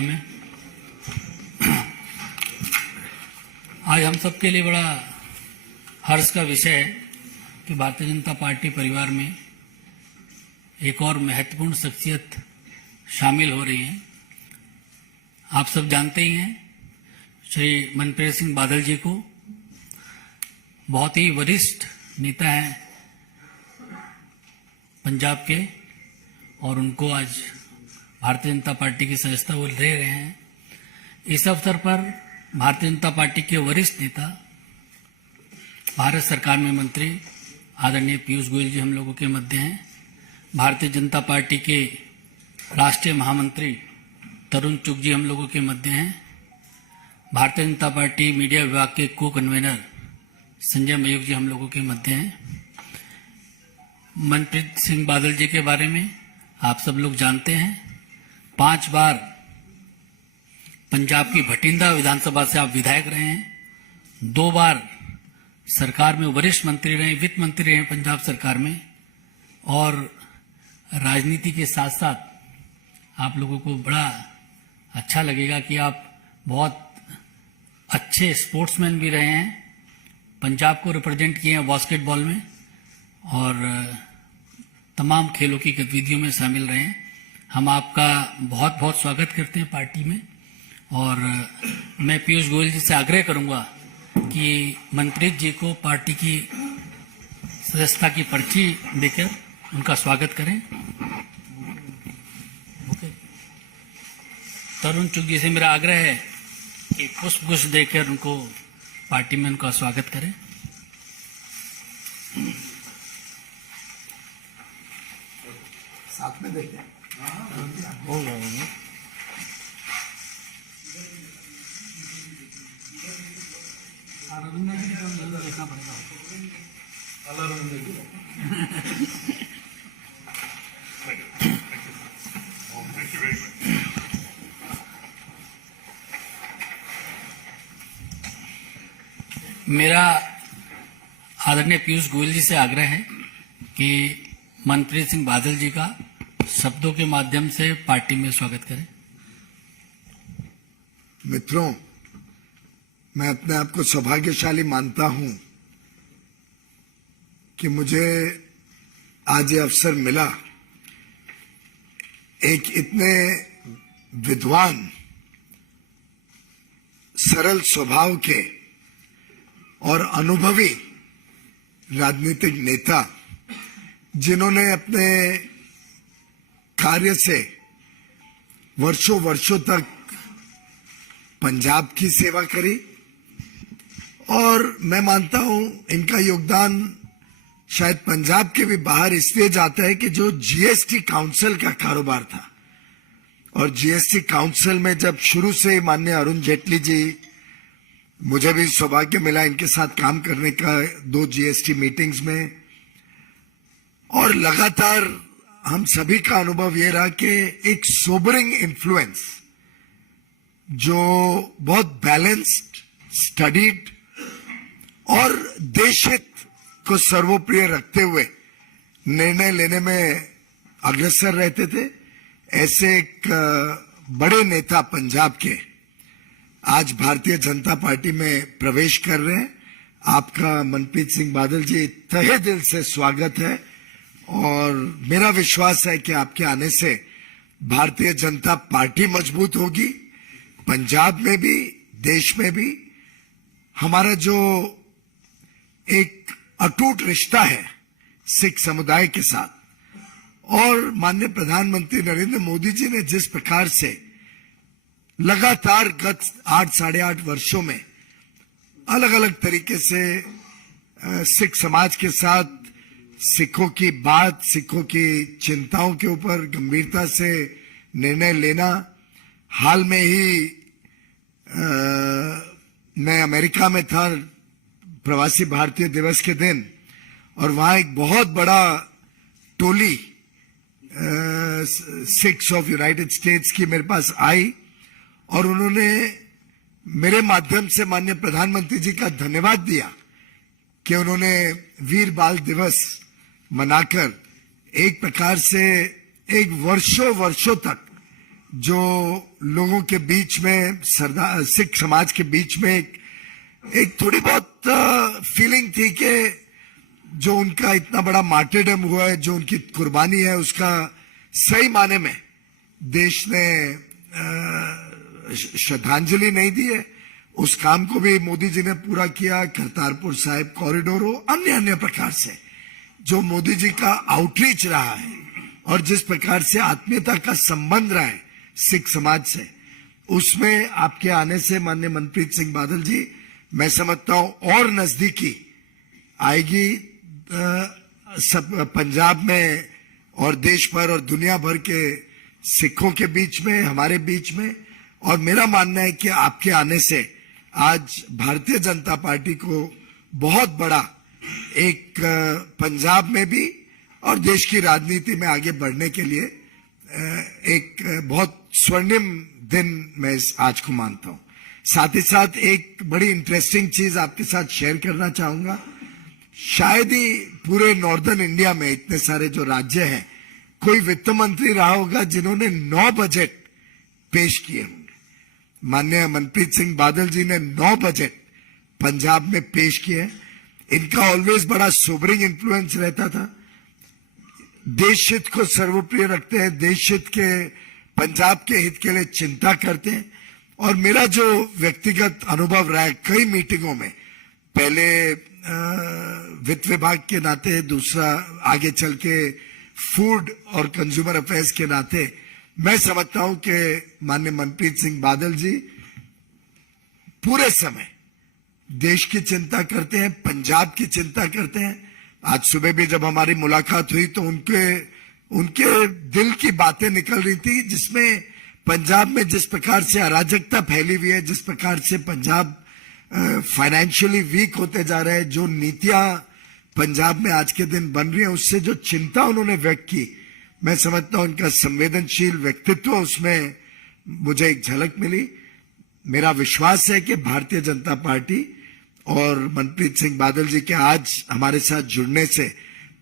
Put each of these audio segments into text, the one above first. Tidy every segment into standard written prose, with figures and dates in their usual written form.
अध्यक्षता में आज हम सबके लिए बड़ा हर्ष का विषय है कि भारतीय जनता पार्टी परिवार में एक और महत्वपूर्ण शख्सियत शामिल हो रही है। आप सब जानते ही हैं श्री मनप्रीत सिंह बादल जी को, बहुत ही वरिष्ठ नेता हैं पंजाब के, और उनको आज भारतीय जनता पार्टी की सदस्यता वो ले रहे हैं। इस अवसर पर भारतीय जनता पार्टी के वरिष्ठ नेता, भारत सरकार में मंत्री आदरणीय पीयूष गोयल जी हम लोगों के मध्य हैं। भारतीय जनता पार्टी के राष्ट्रीय महामंत्री तरुण चुग जी हम लोगों के मध्य हैं। भारतीय जनता पार्टी मीडिया विभाग के को कन्वीनर संजय मयूख जी हम लोगों के मध्य हैं। मनप्रीत सिंह बादल जी के बारे में आप सब लोग जानते हैं, 5 बार पंजाब की भटिंडा विधानसभा से आप विधायक रहे हैं, 2 बार सरकार में वरिष्ठ मंत्री रहे, वित्त मंत्री रहे पंजाब सरकार में, और राजनीति के साथ साथ आप लोगों को बड़ा अच्छा लगेगा कि आप बहुत अच्छे स्पोर्ट्समैन भी रहे हैं, पंजाब को रिप्रेजेंट किए हैं बास्केटबॉल में, और तमाम खेलों की गतिविधियों में शामिल रहे हैं। हम आपका बहुत बहुत स्वागत करते हैं पार्टी में, और मैं पीयूष गोयल जी से आग्रह करूंगा कि मनप्रीत जी को पार्टी की सदस्यता की पर्ची देकर उनका स्वागत करें। तरुण चुग जी से मेरा आग्रह है कि पुष्प देकर उनको पार्टी में उनका स्वागत करें। साथ में देते हैं। देखना पड़ेगा। मेरा आदरणीय पीयूष गोयल जी से आग्रह है कि मनप्रीत सिंह बादल जी का शब्दों के माध्यम से पार्टी में स्वागत करें। मित्रों, मैं अपने आप को सौभाग्यशाली मानता हूं कि मुझे आज ये अवसर मिला एक इतने विद्वान, सरल स्वभाव के और अनुभवी राजनीतिक नेता, जिन्होंने अपने कार्य से वर्षों वर्षों तक पंजाब की सेवा करी, और मैं मानता हूं इनका योगदान शायद पंजाब के भी बाहर इसलिए जाता है कि जो जीएसटी काउंसिल का कारोबार था, और जीएसटी काउंसिल में जब शुरू से माननीय अरुण जेटली जी, मुझे भी सौभाग्य मिला इनके साथ काम करने का 2 जीएसटी मीटिंग्स में, और लगातार हम सभी का अनुभव यह रहा कि एक सोबरिंग इन्फ्लुएंस जो बहुत बैलेंस्ड, स्टडीड और देशहित को सर्वोप्रिय रखते हुए निर्णय लेने में अग्रसर रहते थे, ऐसे एक बड़े नेता पंजाब के आज भारतीय जनता पार्टी में प्रवेश कर रहे हैं। आपका मनप्रीत सिंह बादल जी तहे दिल से स्वागत है, और मेरा विश्वास है कि आपके आने से भारतीय जनता पार्टी मजबूत होगी, पंजाब में भी, देश में भी। हमारा जो एक अटूट रिश्ता है सिख समुदाय के साथ, और माननीय प्रधानमंत्री नरेंद्र मोदी जी ने जिस प्रकार से लगातार गत 8 साढ़े 8 वर्षों में अलग अलग तरीके से सिख समाज के साथ सिखों की बात, सिखों की चिंताओं के ऊपर गंभीरता से निर्णय लेना। हाल में ही मैं अमेरिका में था प्रवासी भारतीय दिवस के दिन, और वहां एक बहुत बड़ा टोली सिख्स ऑफ यूनाइटेड स्टेट्स की मेरे पास आई, और उन्होंने मेरे माध्यम से माननीय प्रधानमंत्री जी का धन्यवाद दिया कि उन्होंने वीर बाल दिवस मनाकर एक प्रकार से एक वर्षों वर्षों तक जो लोगों के बीच में सरदार सिख समाज के बीच में एक थोड़ी बहुत फीलिंग थी कि जो उनका इतना बड़ा मार्टिरडम हुआ है, जो उनकी कुर्बानी है, उसका सही माने में देश ने श्रद्धांजलि नहीं दी है। उस काम को भी मोदी जी ने पूरा किया। करतारपुर साहिब कॉरिडोर हो, अन्य अन्य प्रकार से जो मोदी जी का आउटरीच रहा है और जिस प्रकार से आत्मीयता का संबंध रहा है सिख समाज से, उसमें आपके आने से माननीय मनप्रीत सिंह बादल जी, मैं समझता हूं और नजदीकी आएगी सब पंजाब में और देश भर और दुनिया भर के सिखों के बीच में, हमारे बीच में। और मेरा मानना है कि आपके आने से आज भारतीय जनता पार्टी को बहुत बड़ा एक पंजाब में भी और देश की राजनीति में आगे बढ़ने के लिए एक बहुत स्वर्णिम दिन मैं आज को मानता हूं। साथ ही साथ एक बड़ी इंटरेस्टिंग चीज आपके साथ शेयर करना चाहूंगा। शायद ही पूरे नॉर्दर्न इंडिया में इतने सारे जो राज्य हैं, कोई वित्त मंत्री रहा होगा जिन्होंने 9 बजट पेश किए होंगे। माननीय मनप्रीत सिंह बादल जी ने 9 बजट पंजाब में पेश किए। इनका ऑलवेज बड़ा सोबरिंग इन्फ्लुएंस रहता था। देश हित को सर्वप्रिय रखते हैं, देश हित के पंजाब के हित के लिए चिंता करते हैं। और मेरा जो व्यक्तिगत अनुभव रहा है कई मीटिंगों में, पहले वित्त विभाग के नाते, दूसरा आगे चल के फूड और कंज्यूमर अफेयर्स के नाते, मैं समझता हूं कि माननीय मनप्रीत सिंह बादल जी पूरे समय देश की चिंता करते हैं, पंजाब की चिंता करते हैं। आज सुबह भी जब हमारी मुलाकात हुई तो उनके दिल की बातें निकल रही थी, जिसमें पंजाब में जिस प्रकार से अराजकता फैली हुई है, जिस प्रकार से पंजाब फाइनेंशियली वीक होते जा रहे हैं, जो नीतियां पंजाब में आज के दिन बन रही हैं, उससे जो चिंता उन्होंने व्यक्त की, मैं समझता हूं उनका संवेदनशील व्यक्तित्व, उसमें मुझे एक झलक मिली। मेरा विश्वास है कि भारतीय जनता पार्टी और मनप्रीत सिंह बादल जी के आज हमारे साथ जुड़ने से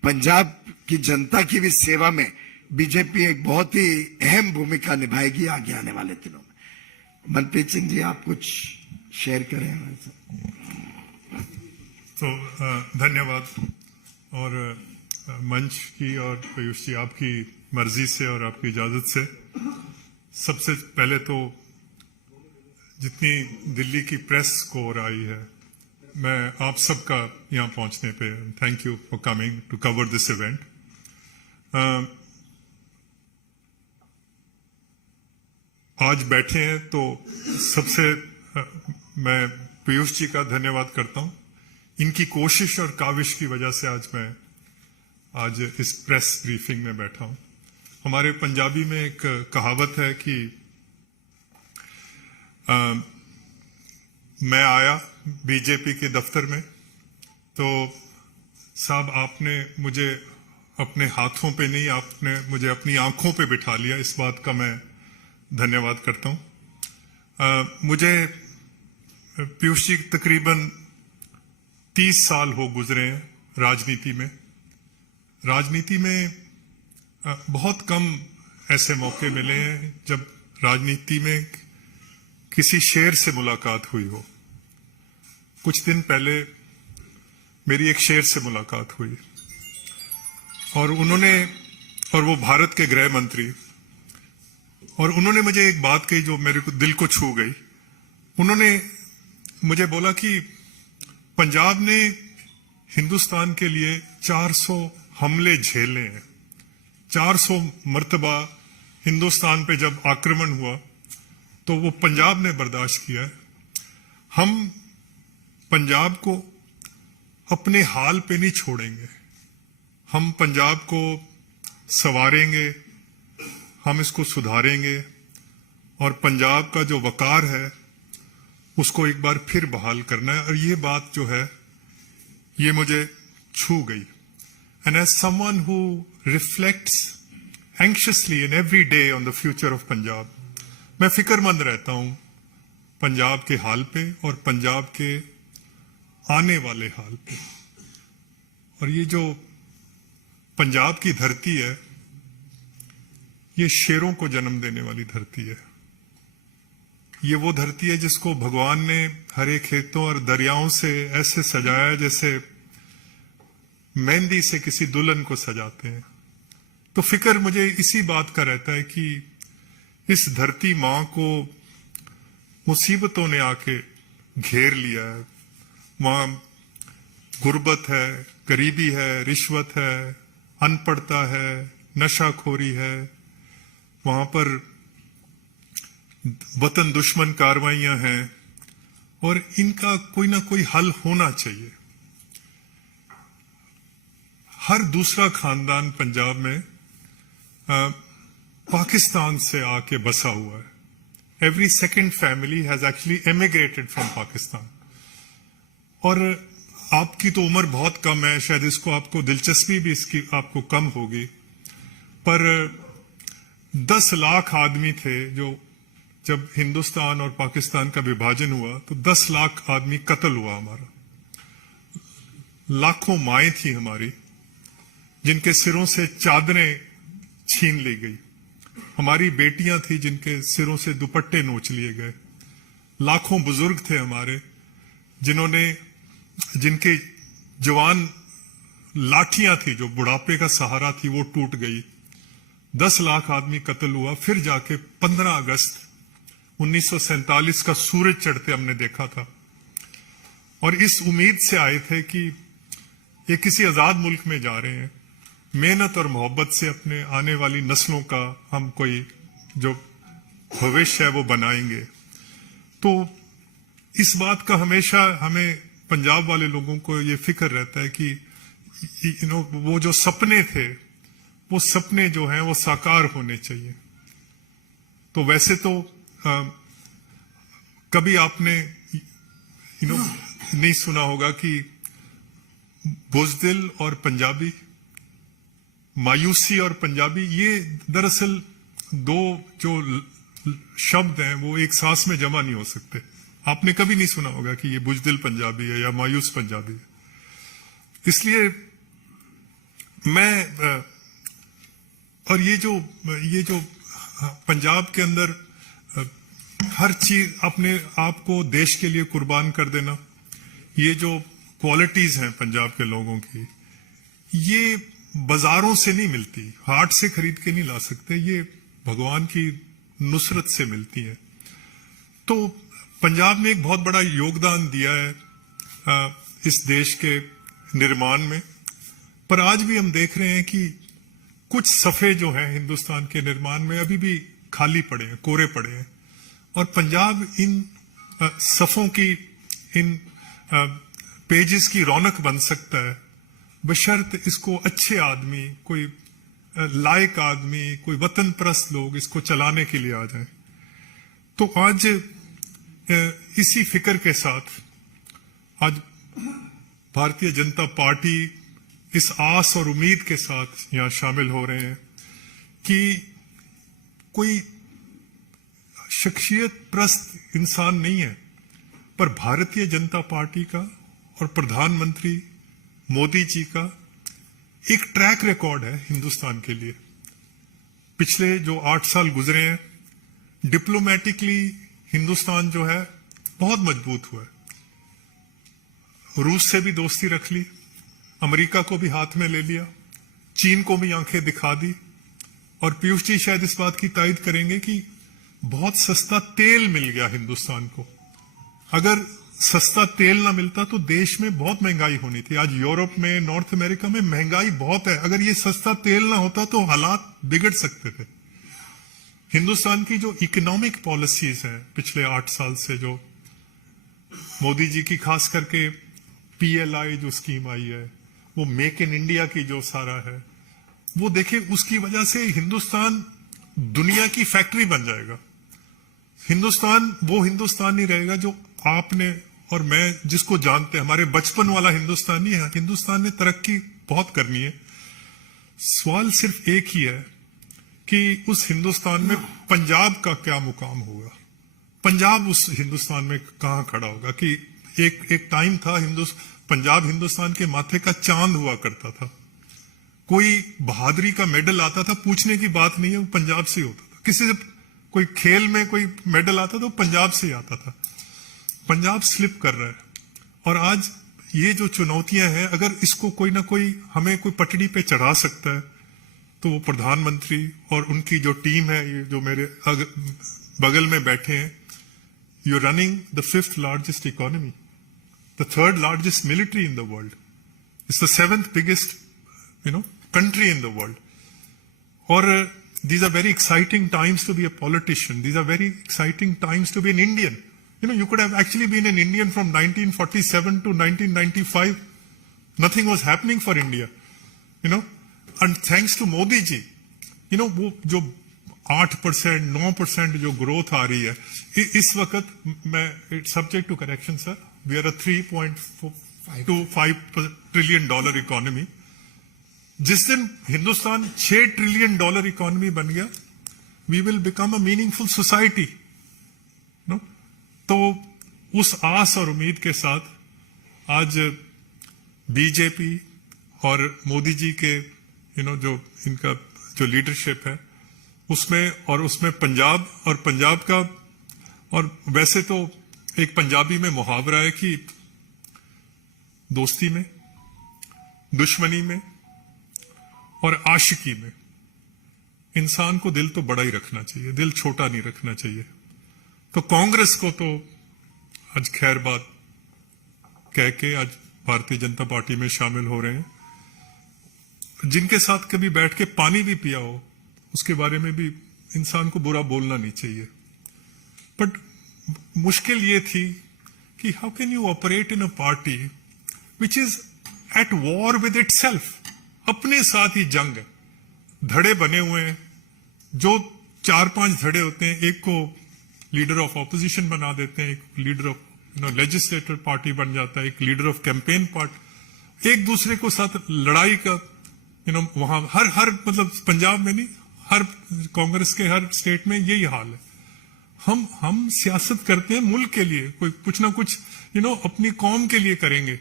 पंजाब की जनता की भी सेवा में बीजेपी एक बहुत ही अहम भूमिका निभाएगी आगे आने वाले दिनों में। मनप्रीत सिंह जी, आप कुछ शेयर करें हमारे साथ। तो धन्यवाद। और मंच की और पीयूष जी आपकी मर्जी से और आपकी इजाजत से सबसे पहले तो जितनी दिल्ली की प्रेस को आई है, मैं आप सबका यहाँ पहुंचने पे thank you for coming to cover this event. आज बैठे हैं तो सबसे मैं पीयूष जी का धन्यवाद करता हूं। इनकी कोशिश और काविश की वजह से आज इस प्रेस ब्रीफिंग में बैठा हूं। हमारे पंजाबी में एक कहावत है कि मैं आया बीजेपी के दफ्तर में तो साहब आपने मुझे अपने हाथों पे नहीं, आपने मुझे अपनी आंखों पे बिठा लिया। इस बात का मैं धन्यवाद करता हूं। मुझे पीयूष जी तकरीबन 30 साल हो गुजरे हैं राजनीति में। राजनीति में बहुत कम ऐसे मौके मिले हैं जब राजनीति में किसी शेर से मुलाकात हुई हो। कुछ दिन पहले मेरी एक शेर से मुलाकात हुई और वो भारत के गृह मंत्री, और उन्होंने मुझे एक बात कही जो मेरे को दिल को छू गई। उन्होंने मुझे बोला कि पंजाब ने हिंदुस्तान के लिए 400 हमले झेले हैं। 400 मर्तबा हिंदुस्तान पे जब आक्रमण हुआ तो वो पंजाब ने बर्दाश्त किया है। हम पंजाब को अपने हाल पे नहीं छोड़ेंगे। हम पंजाब को संवारेंगे, हम इसको सुधारेंगे और पंजाब का जो वकार है उसको एक बार फिर बहाल करना है। और ये बात जो है ये मुझे छू गई। And as someone who reflects anxiously in every day on the future of Punjab, मैं फिक्रमंद रहता हूं पंजाब के हाल पे और पंजाब के आने वाले हाल पे। और ये जो पंजाब की धरती है, ये शेरों को जन्म देने वाली धरती है। ये वो धरती है जिसको भगवान ने हरे खेतों और दरियाओं से ऐसे सजाया जैसे मेहंदी से किसी दुल्हन को सजाते हैं। तो फिक्र मुझे इसी बात का रहता है कि इस धरती मां को मुसीबतों ने आके घेर लिया है। वहां गुर्बत है, गरीबी है, रिश्वत है, अनपढ़ता है, नशाखोरी है, वहां पर वतन दुश्मन कार्रवाइयां हैं और इनका कोई ना कोई हल होना चाहिए। हर दूसरा खानदान पंजाब में पाकिस्तान से आके बसा हुआ है। Every second family has actually emigrated from Pakistan. और आपकी तो उम्र बहुत कम है, शायद इसको आपको दिलचस्पी भी इसकी आपको कम होगी, पर 10 लाख आदमी थे जो जब हिंदुस्तान और पाकिस्तान का विभाजन हुआ तो 10 लाख आदमी कत्ल हुआ हमारा। लाखों माएं थी हमारी जिनके सिरों से चादरें छीन ली गई। हमारी बेटियां थी जिनके सिरों से दुपट्टे नोच लिए गए। लाखों बुजुर्ग थे हमारे जिनके जवान लाठियां थी जो बुढ़ापे का सहारा थी वो टूट गई। 10 लाख आदमी कत्ल हुआ। फिर जाके 15 अगस्त 1947 का सूरज चढ़ते हमने देखा था और इस उम्मीद से आए थे कि ये किसी आजाद मुल्क में जा रहे हैं, मेहनत और मोहब्बत से अपने आने वाली नस्लों का हम कोई जो भविष्य है वो बनाएंगे। तो इस बात का हमेशा हमें पंजाब वाले लोगों को ये फिक्र रहता है कि वो जो सपने थे वो सपने जो हैं वो साकार होने चाहिए। तो वैसे तो कभी आपने नहीं सुना होगा कि बुज़दिल और पंजाबी, मायूसी और पंजाबी, ये दरअसल दो जो शब्द हैं वो एक सांस में जमा नहीं हो सकते। आपने कभी नहीं सुना होगा कि ये बुज़दिल पंजाबी है या मायूस पंजाबी है। इसलिए मैं और ये जो पंजाब के अंदर हर चीज अपने आप को देश के लिए कुर्बान कर देना, ये जो क्वालिटीज हैं पंजाब के लोगों की, ये बाजारों से नहीं मिलती, हाट से खरीद के नहीं ला सकते, ये भगवान की नुसरत से मिलती है। तो पंजाब ने एक बहुत बड़ा योगदान दिया है इस देश के निर्माण में, पर आज भी हम देख रहे हैं कि कुछ सफ़े जो हैं हिंदुस्तान के निर्माण में अभी भी खाली पड़े हैं, कोरे पड़े हैं। और पंजाब इन सफ़ों की, इन पेजेस की रौनक बन सकता है बशर्त इसको अच्छे आदमी, कोई लायक आदमी, कोई वतन परस्त लोग इसको चलाने के लिए आ जाएं। तो आज इसी फिक्र के साथ आज भारतीय जनता पार्टी इस आस और उम्मीद के साथ यहां शामिल हो रहे हैं कि कोई शख्सियत प्रस्त इंसान नहीं है, पर भारतीय जनता पार्टी का और प्रधानमंत्री मोदी जी का एक ट्रैक रिकॉर्ड है हिंदुस्तान के लिए। पिछले जो 8 साल गुजरे हैं, डिप्लोमेटिकली हिंदुस्तान जो है बहुत मजबूत हुआ है। रूस से भी दोस्ती रख ली, अमेरिका को भी हाथ में ले लिया, चीन को भी आंखें दिखा दी। और पीयूष जी शायद इस बात की तायद करेंगे कि बहुत सस्ता तेल मिल गया हिंदुस्तान को। अगर सस्ता तेल ना मिलता तो देश में बहुत महंगाई होनी थी। आज यूरोप में, नॉर्थ अमेरिका में महंगाई बहुत है। अगर ये सस्ता तेल ना होता तो हालात बिगड़ सकते थे। हिंदुस्तान की जो इकोनॉमिक पॉलिसीज हैं पिछले 8 साल से, जो मोदी जी की खास करके PLI जो स्कीम आई है, वो मेक इन इंडिया की जो सारा है, वो देखिए उसकी वजह से हिंदुस्तान दुनिया की फैक्ट्री बन जाएगा। हिंदुस्तान वो हिंदुस्तान नहीं रहेगा जो आपने और मैं जिसको जानते हैं, हमारे बचपन वाला हिंदुस्तान नहीं है। हिंदुस्तान ने तरक्की बहुत करनी है। सवाल सिर्फ एक ही है कि उस हिंदुस्तान में पंजाब का क्या मुकाम होगा, पंजाब उस हिंदुस्तान में कहां खड़ा होगा। कि एक टाइम था पंजाब हिंदुस्तान के माथे का चांद हुआ करता था। कोई बहादुरी का मेडल आता था, पूछने की बात नहीं है, वो पंजाब से होता था। किसी से कोई खेल में कोई मेडल आता तो पंजाब से ही आता था। पंजाब स्लिप कर रहा है, और आज ये जो चुनौतियां हैं, अगर इसको कोई ना कोई हमें कोई पटड़ी पे चढ़ा सकता है तो वो प्रधानमंत्री और उनकी जो टीम है, ये जो मेरे बगल में बैठे हैं, you running the 5th largest economy, the 3rd largest military in the world, it's the 7th biggest country in the world. Or these are very exciting times to be a politician. These are very exciting times to be an Indian. You could have actually been an Indian from 1947 to 1995. Nothing was happening for India. And thanks to Modi ji, वो जो 8%, 9% जो growth आ रही है, इस वक्त मैं subject to correction, sir, we are a $3.25 trillion economy. जिस दिन हिंदुस्तान $6 trillion इकोनॉमी बन गया, we will become a meaningful society. तो उस आस और उम्मीद के साथ आज बीजेपी और मोदी जी के जो इनका जो लीडरशिप है उसमें पंजाब का, और वैसे तो एक पंजाबी में मुहावरा है कि दोस्ती में, दुश्मनी में और आशिकी में इंसान को दिल तो बड़ा ही रखना चाहिए, दिल छोटा नहीं रखना चाहिए। तो कांग्रेस को तो आज खैर बात कह के आज भारतीय जनता पार्टी में शामिल हो रहे हैं। जिनके साथ कभी बैठ के पानी भी पिया हो, उसके बारे में भी इंसान को बुरा बोलना नहीं चाहिए। बट मुश्किल ये थी कि how can you operate in a party which is at war with itself, अपने साथ ही जंग है, धड़े बने हुए हैं, जो 4-5 धड़े होते हैं, एक को लीडर ऑफ ऑपोजिशन बना देते हैं, एक लीडर ऑफ लेजिस्लेटिव पार्टी बन जाता है, एक लीडर ऑफ कैंपेन पार्टी, एक दूसरे को साथ लड़ाई का वहां हर मतलब पंजाब में नहीं, हर कांग्रेस के हर स्टेट में यही हाल है। हम सियासत करते हैं मुल्क के लिए, कोई कुछ ना कुछ अपनी कौम के लिए करेंगे।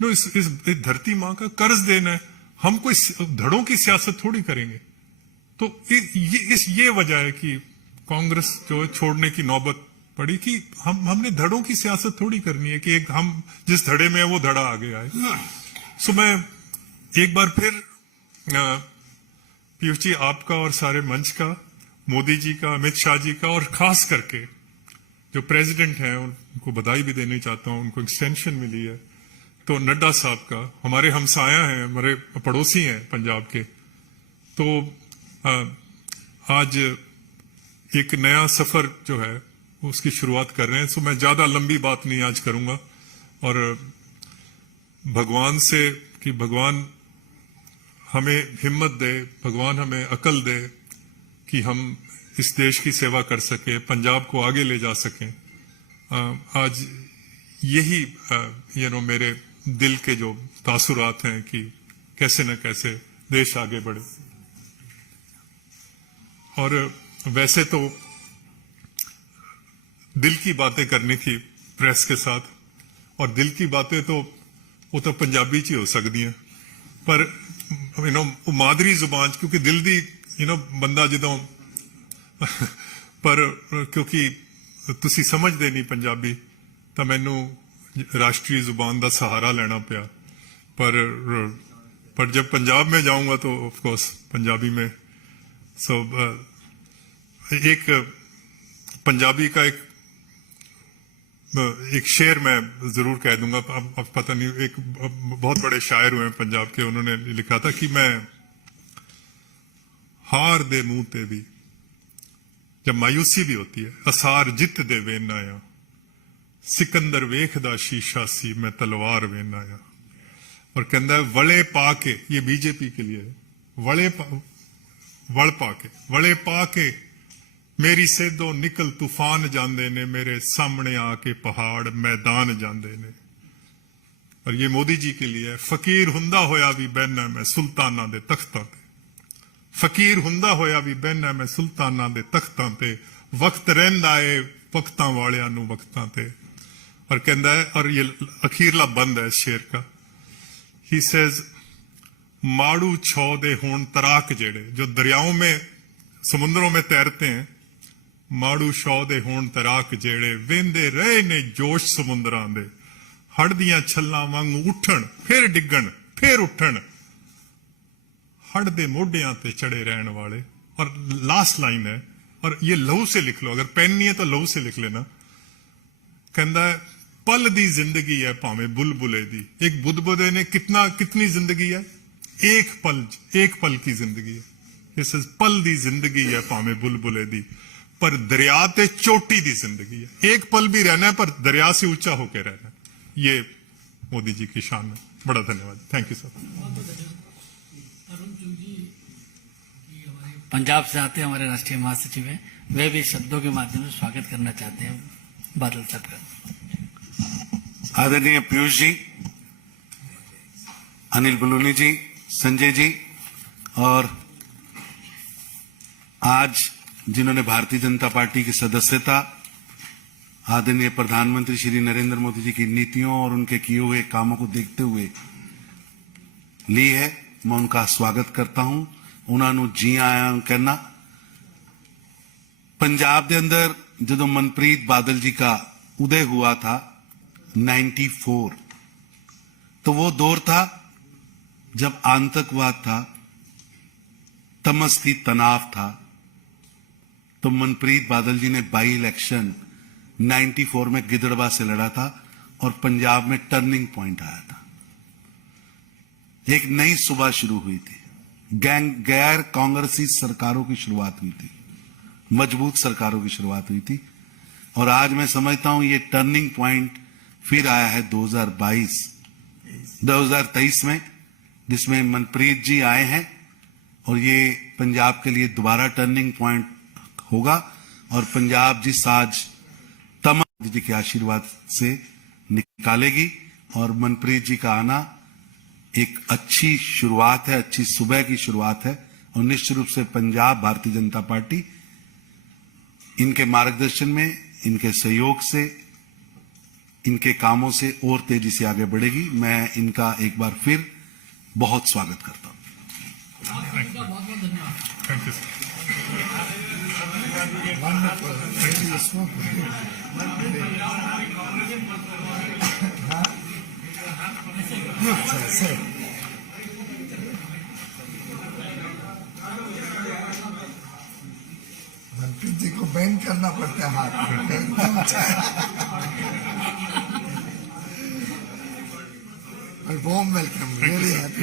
इस धरती माँ का कर्ज देना है, हम कोई धड़ों की सियासत थोड़ी करेंगे। तो ये वजह है कि कांग्रेस जो छोड़ने की नौबत पड़ी कि हमने धड़ों की सियासत थोड़ी करनी है कि हम जिस धड़े में है वो धड़ा आगे आए। सो मैं एक बार फिर पीयूष जी आपका और सारे मंच का, मोदी जी का, अमित शाह जी का, और खास करके जो प्रेसिडेंट हैं उनको बधाई भी देनी चाहता हूं, उनको एक्सटेंशन मिली है। तो नड्डा साहब का, हमारे हमसाया हैं, हमारे पड़ोसी हैं पंजाब के, तो आज एक नया सफर जो है उसकी शुरुआत कर रहे हैं। सो मैं ज्यादा लंबी बात नहीं आज करूंगा, और भगवान से कि भगवान हमें हिम्मत दे, भगवान हमें अकल दे कि हम इस देश की सेवा कर सके, पंजाब को आगे ले जा सकें। आज यही मेरे दिल के जो तासुरात हैं कि कैसे न कैसे देश आगे बढ़े। और वैसे तो दिल की बातें करने की प्रेस के साथ, और दिल की बातें तो वो तो पंजाबी च ही हो सकती हैं, पर मादरी जुबान, क्योंकि दिल दी बंदा जदों पर क्योंकि तुसी समझदे नहीं पंजाबी, तो मैनू राष्ट्रीय जुबान का सहारा लेना पिया। पर जब पंजाब में जाऊंगा तो ऑफ कोर्स पंजाबी में। सो एक पंजाबी का एक शेर मैं जरूर कह दूंगा, अब पता नहीं, एक बहुत बड़े शायर हुए हैं पंजाब के, उन्होंने लिखा था कि मैं हार दे मुंह ते भी, जब मायूसी भी होती है, असार जित दे वेना या, सिकंदर वेखदा शीशा सी मैं तलवार वेना या। और कहता है वले पा के, ये बीजेपी के लिए है, वले पा के मेरी सेदो निकल तूफान जांदे ने, मेरे सामने आके पहाड़ मैदान जांदे ने। और ये मोदी जी के लिए है, फकीर हुंदा होया भी बहना मैं सुल्ताना दे तख्तां ते, फकीर हुंदा होया भी बहना मैं सुल्ताना दे तख्तां ते, वक्त रहिंदा है वक्तां वालियां नू वक्तां ते। और कहता है, और ये अखीरला बंद है इस शेर का, ही सेज माड़ू छौ दे होण तराक जेड़े, जो दरियाओं में, समुद्रों में तैरते हैं, ਮਾੜੂ ਸ਼ੌ ਦੇ ਹੋਣ ਤਰਾਕ ਜਿਹੜੇ ਵਹਿੰਦੇ ਰਹੇ ਨੇ ਜੋਸ਼ ਸਮੁੰਦਰਾਂ ਦੇ ਹੜ ਦੀਆਂ ਛੱਲਾਂ ਵਾਂਗੂ ਉੱਠਣ ਫਿਰ ਡਿੱਗਣ ਫਿਰ ਉੱਠਣ हड़ दे मोडियां ते चढ़े रहने वाले। और लास्ट लाइन है, और ये लहू से लिख लो, अगर पेन नहीं है तो लहू से लिख लेना। कहता है पल दी जिंदगी है भावे बुलबुले दी। एक बुदबुदे ने कितनी जिंदगी है? एक पल की जिंदगी है। इस पल दी जिंदगी है भावे बुलबुले दी, पर दरिया ते चोटी दी जिंदगी है। एक पल भी रहना है पर दरिया से ऊंचा होकर रहना है। ये मोदी जी की शान है। बड़ा धन्यवाद। Thank you sir. पंजाब से आते हैं हमारे राष्ट्रीय महासचिव हैं, वे भी शब्दों के माध्यम से स्वागत करना चाहते हैं बादल साहब का। आदरणीय पीयूष जी, अनिल बलूनी जी, संजय जी, और आज जिन्होंने भारतीय जनता पार्टी की सदस्यता आदरणीय प्रधानमंत्री श्री नरेंद्र मोदी जी की नीतियों और उनके किए हुए कामों को देखते हुए ली है, मैं उनका स्वागत करता हूं। उन्होंने जी आया कहना। पंजाब के अंदर जो मनप्रीत बादल जी का उदय हुआ था 94, तो वो दौर था जब आतंकवाद था, तमस थी, तनाव था। तो मनप्रीत बादल जी ने बाई इलेक्शन 94 में गिदड़बा से लड़ा था और पंजाब में टर्निंग पॉइंट आया था। एक नई सुबह शुरू हुई थी, गैर कांग्रेसी सरकारों की शुरुआत हुई थी, मजबूत सरकारों की शुरुआत हुई थी। और आज मैं समझता हूं ये टर्निंग पॉइंट फिर आया है 2023 में, जिसमें मनप्रीत जी आए हैं, और ये पंजाब के लिए दोबारा टर्निंग पॉइंट होगा। और पंजाब जिस आज तमाम जी के आशीर्वाद से निकालेगी, और मनप्रीत जी का आना एक अच्छी शुरुआत है, अच्छी सुबह की शुरुआत है। और निश्चित रूप से पंजाब भारतीय जनता पार्टी इनके मार्गदर्शन में, इनके सहयोग से, इनके कामों से और तेजी से आगे बढ़ेगी। मैं इनका एक बार फिर बहुत स्वागत करता हूं। Thank you sir. Manpreet ji को बैंड करना पड़ता है हाथ में। warm welcome, really happy.